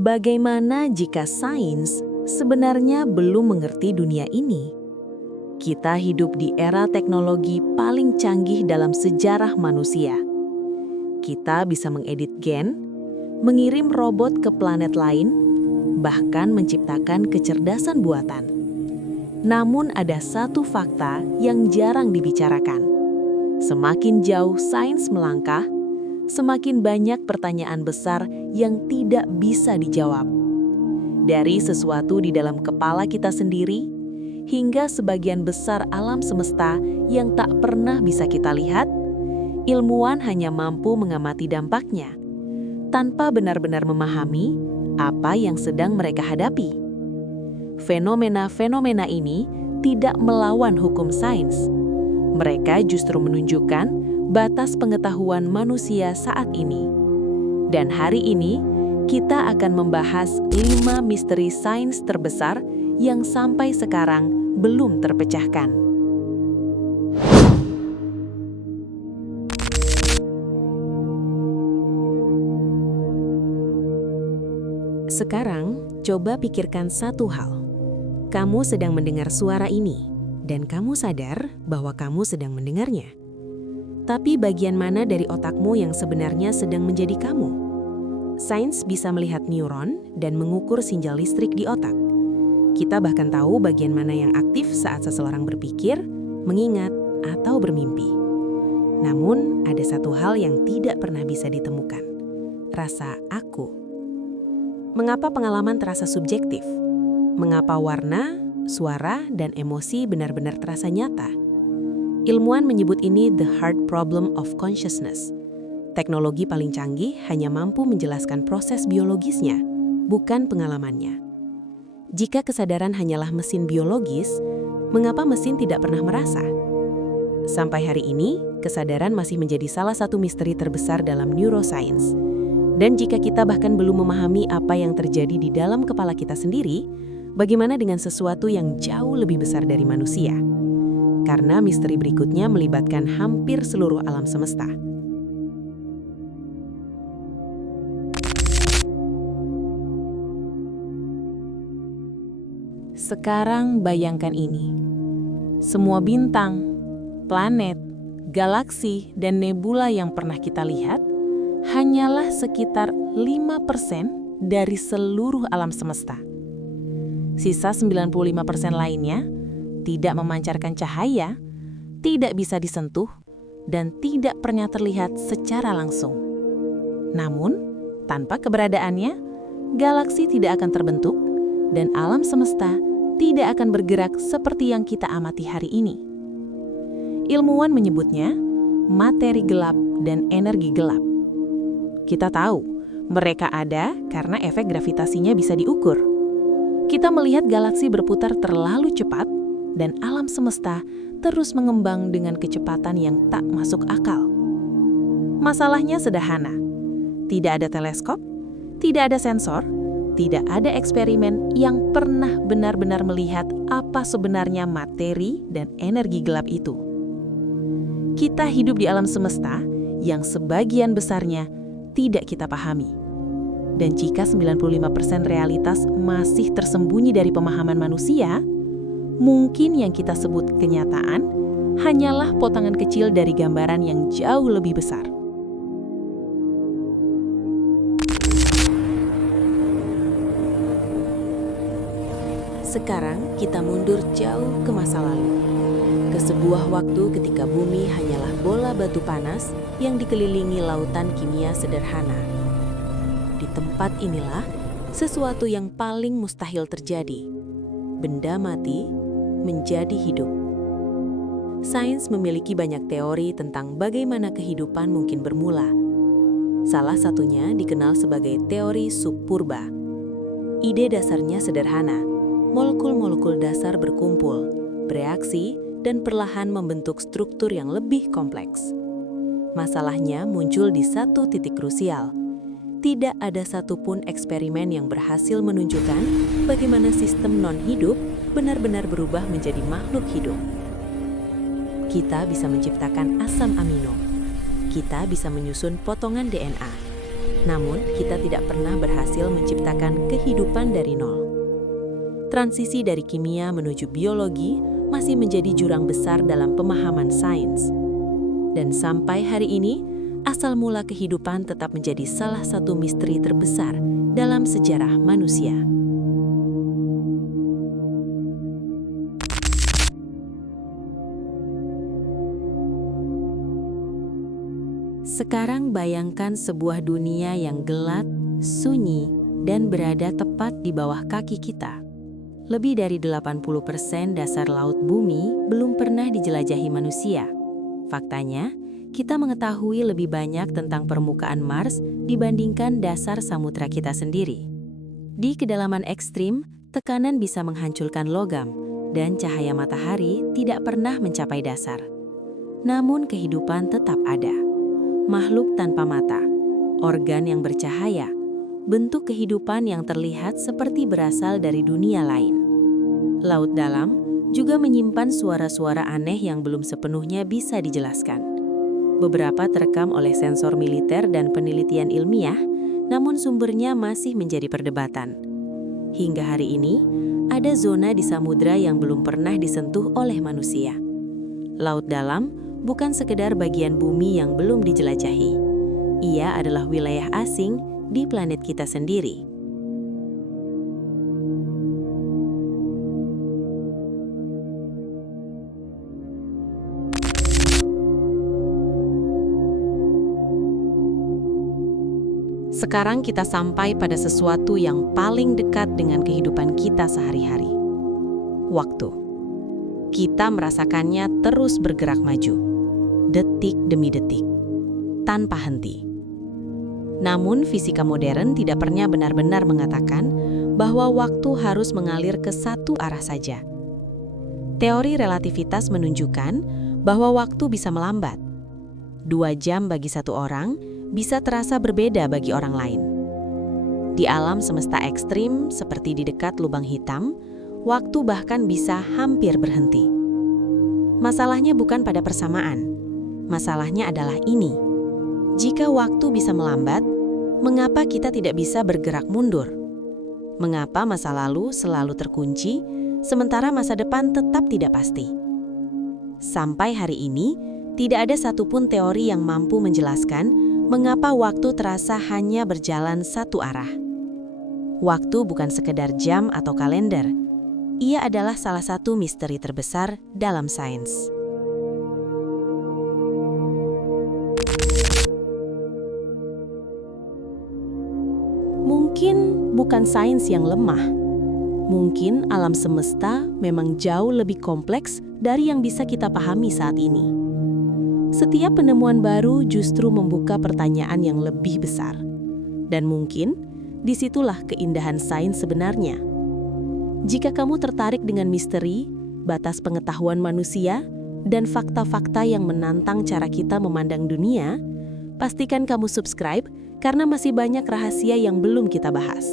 Bagaimana jika sains sebenarnya belum mengerti dunia ini? Kita hidup di era teknologi paling canggih dalam sejarah manusia. Kita bisa mengedit gen, mengirim robot ke planet lain, bahkan menciptakan kecerdasan buatan. Namun ada satu fakta yang jarang dibicarakan. Semakin jauh sains melangkah, semakin banyak pertanyaan besar yang tidak bisa dijawab. Dari sesuatu di dalam kepala kita sendiri, hingga sebagian besar alam semesta yang tak pernah bisa kita lihat, ilmuwan hanya mampu mengamati dampaknya, tanpa benar-benar memahami apa yang sedang mereka hadapi. Fenomena-fenomena ini tidak melawan hukum sains. Mereka justru menunjukkan batas pengetahuan manusia saat ini. Dan hari ini, kita akan membahas 5 misteri sains terbesar yang sampai sekarang belum terpecahkan. Sekarang, coba pikirkan satu hal. Kamu sedang mendengar suara ini, dan kamu sadar bahwa kamu sedang mendengarnya. Tapi bagian mana dari otakmu yang sebenarnya sedang menjadi kamu? Sains bisa melihat neuron dan mengukur sinjal listrik di otak. Kita bahkan tahu bagian mana yang aktif saat seseorang berpikir, mengingat, atau bermimpi. Namun, ada satu hal yang tidak pernah bisa ditemukan. Rasa aku. Mengapa pengalaman terasa subjektif? Mengapa warna, suara, dan emosi benar-benar terasa nyata? Ilmuwan menyebut ini the hard problem of consciousness. Teknologi paling canggih hanya mampu menjelaskan proses biologisnya, bukan pengalamannya. Jika kesadaran hanyalah mesin biologis, mengapa mesin tidak pernah merasa? Sampai hari ini, kesadaran masih menjadi salah satu misteri terbesar dalam neuroscience. Dan jika kita bahkan belum memahami apa yang terjadi di dalam kepala kita sendiri, bagaimana dengan sesuatu yang jauh lebih besar dari manusia? Karena misteri berikutnya melibatkan hampir seluruh alam semesta. Sekarang bayangkan ini. Semua bintang, planet, galaksi, dan nebula yang pernah kita lihat hanyalah sekitar 5% dari seluruh alam semesta. Sisa 95% lainnya tidak memancarkan cahaya, tidak bisa disentuh, dan tidak pernah terlihat secara langsung. Namun, tanpa keberadaannya, galaksi tidak akan terbentuk, dan alam semesta tidak akan bergerak seperti yang kita amati hari ini. Ilmuwan menyebutnya materi gelap dan energi gelap. Kita tahu, mereka ada karena efek gravitasinya bisa diukur. Kita melihat galaksi berputar terlalu cepat, dan alam semesta terus mengembang dengan kecepatan yang tak masuk akal. Masalahnya sederhana. Tidak ada teleskop, tidak ada sensor, tidak ada eksperimen yang pernah benar-benar melihat apa sebenarnya materi dan energi gelap itu. Kita hidup di alam semesta yang sebagian besarnya tidak kita pahami. Dan jika 95% realitas masih tersembunyi dari pemahaman manusia, mungkin yang kita sebut kenyataan hanyalah potongan kecil dari gambaran yang jauh lebih besar. Sekarang kita mundur jauh ke masa lalu, ke sebuah waktu ketika bumi hanyalah bola batu panas yang dikelilingi lautan kimia sederhana. Di tempat inilah sesuatu yang paling mustahil terjadi. Benda mati menjadi hidup. Sains memiliki banyak teori tentang bagaimana kehidupan mungkin bermula. Salah satunya dikenal sebagai teori subpurba. Ide dasarnya sederhana. Molekul-molekul dasar berkumpul, bereaksi, dan perlahan membentuk struktur yang lebih kompleks. Masalahnya muncul di satu titik krusial. Tidak ada satupun eksperimen yang berhasil menunjukkan bagaimana sistem non-hidup benar-benar berubah menjadi makhluk hidup. Kita bisa menciptakan asam amino. Kita bisa menyusun potongan DNA. Namun, kita tidak pernah berhasil menciptakan kehidupan dari nol. Transisi dari kimia menuju biologi masih menjadi jurang besar dalam pemahaman sains. Dan sampai hari ini, asal mula kehidupan tetap menjadi salah satu misteri terbesar dalam sejarah manusia. Sekarang bayangkan sebuah dunia yang gelap, sunyi, dan berada tepat di bawah kaki kita. Lebih dari 80% dasar laut bumi belum pernah dijelajahi manusia. Faktanya, kita mengetahui lebih banyak tentang permukaan Mars dibandingkan dasar samudra kita sendiri. Di kedalaman ekstrim, tekanan bisa menghancurkan logam, dan cahaya matahari tidak pernah mencapai dasar. Namun kehidupan tetap ada. Makhluk tanpa mata, organ yang bercahaya, bentuk kehidupan yang terlihat seperti berasal dari dunia lain. Laut dalam juga menyimpan suara-suara aneh yang belum sepenuhnya bisa dijelaskan. Beberapa terekam oleh sensor militer dan penelitian ilmiah, namun sumbernya masih menjadi perdebatan. Hingga hari ini, ada zona di samudra yang belum pernah disentuh oleh manusia. Laut dalam bukan sekedar bagian bumi yang belum dijelajahi. Ia adalah wilayah asing di planet kita sendiri. Sekarang kita sampai pada sesuatu yang paling dekat dengan kehidupan kita sehari-hari. Waktu. Kita merasakannya terus bergerak maju, detik demi detik, tanpa henti. Namun fisika modern tidak pernah benar-benar mengatakan bahwa waktu harus mengalir ke satu arah saja. Teori relativitas menunjukkan bahwa waktu bisa melambat. 2 jam bagi satu orang bisa terasa berbeda bagi orang lain. Di alam semesta ekstrim, seperti di dekat lubang hitam, waktu bahkan bisa hampir berhenti. Masalahnya bukan pada persamaan. Masalahnya adalah ini. Jika waktu bisa melambat, mengapa kita tidak bisa bergerak mundur? Mengapa masa lalu selalu terkunci, sementara masa depan tetap tidak pasti? Sampai hari ini, tidak ada satupun teori yang mampu menjelaskan mengapa waktu terasa hanya berjalan satu arah. Waktu bukan sekedar jam atau kalender. Ia adalah salah satu misteri terbesar dalam sains. Mungkin bukan sains yang lemah. Mungkin alam semesta memang jauh lebih kompleks dari yang bisa kita pahami saat ini. Setiap penemuan baru justru membuka pertanyaan yang lebih besar. Dan mungkin, disitulah keindahan sains sebenarnya. Jika kamu tertarik dengan misteri, batas pengetahuan manusia, dan fakta-fakta yang menantang cara kita memandang dunia, pastikan kamu subscribe karena masih banyak rahasia yang belum kita bahas.